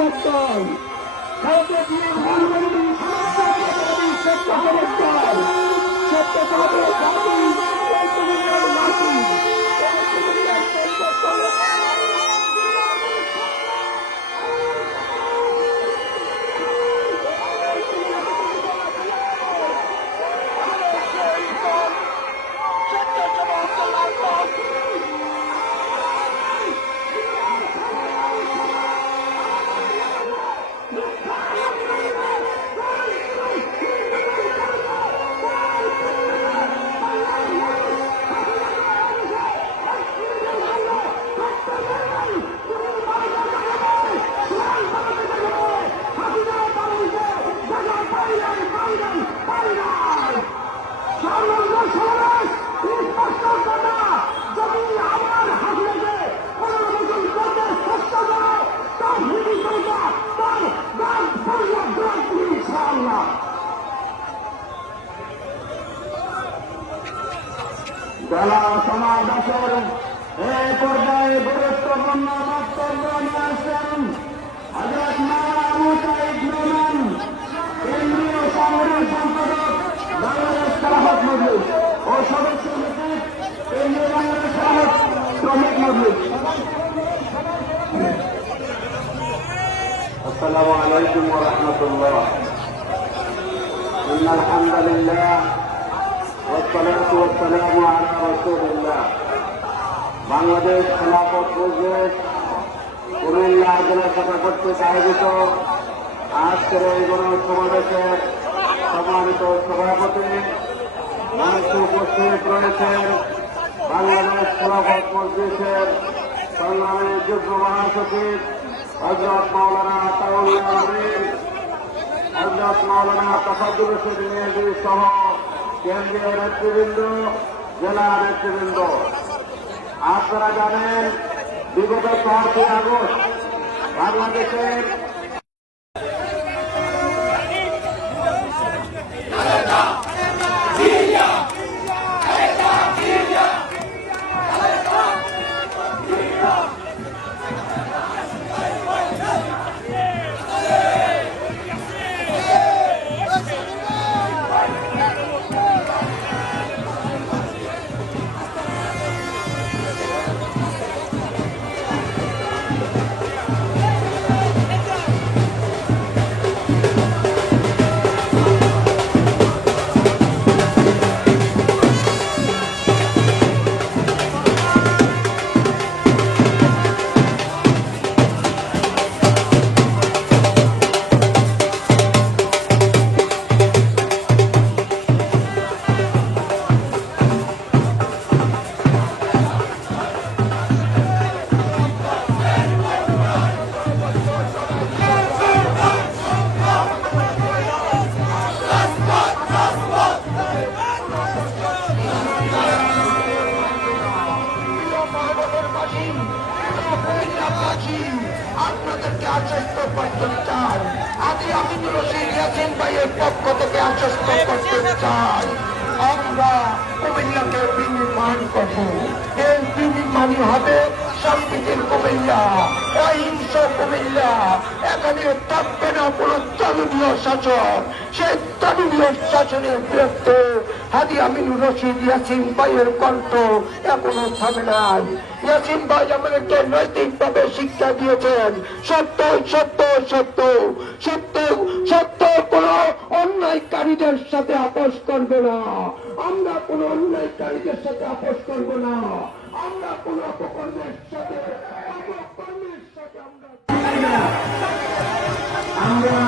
তুলুন রাষ্ট্রপতির তুলনায় জাতীয়তাবাদী সত্য সমর্থন সত্য সমর্থন জেলা সমাবেশের এই পর্যায়ে গুরুত্বপূর্ণ বক্তব্য নিয়ে আসছেন হজরত মাহমুদ সাইদ নোমান কেন্দ্রীয় কংগ্রেস সংসদক বাংলাদেশ খেলাফত মজলিস ও সদস্য সচিব কেন্দ্রীয় বাংলাদেশ খেলাফত শ্রমিক মজলিস السلام عليكم ورحمة الله إن الحمد لله বাংলাদেশ খেলাফত মজলিস কুমিল্লা জেলা শাখা কর্তৃক আয়োজিত আজকের এই গণ সমাবেশের সম্মানিত সভাপতি মঞ্চে উপস্থিত রয়েছেন। বাংলাদেশ খেলাফত মজলিসের সংগ্রামী যুগ্ম মহাসচিব হজরত মাওলানা আতাউল্লাহ হজরত মাওলানা তাফাদুল হোসেন মেহেদি সহ কেন্দ্রীয় নেতৃবৃন্দ জেলা নেতৃবৃন্দ। আপনারা জানেন বিগত পাঁচই আগস্ট বাংলাদেশের আপনাদেরকে আশ্বস্ত করতে চাই আদি আমিনুর রশিদ ইয়াসিন ভাইয়ের পক্ষ থেকে আশ্বস্ত করতে চাই আমরা কুমিল্লাকে বিনির্মাণ করব। এই বিনির্মাণই হবে কুমিল্লা, অহিংস কুমিল্লা। এখানে থাকবে না কোন শাসন সেই শাসনের বিরুদ্ধে আমিনুর রশিদ ইয়াসিন ভাইয়ের কণ্ঠ এখনও থামে নাই। ইয়াসিন ভাই আমাদেরকে নৈতিকভাবে শিক্ষা দিয়েছেন। সত্য সত্য সত্য সত্য সত্য, কোন অন্যায়কারীদের সাথে আপোষ করবে না। আমরা কোন অন্যায়কারীদের সাথে আপোষ করব না। আমরা কোন অপকর্মের সাথে অপকর্মের সাথে আমরা আমরা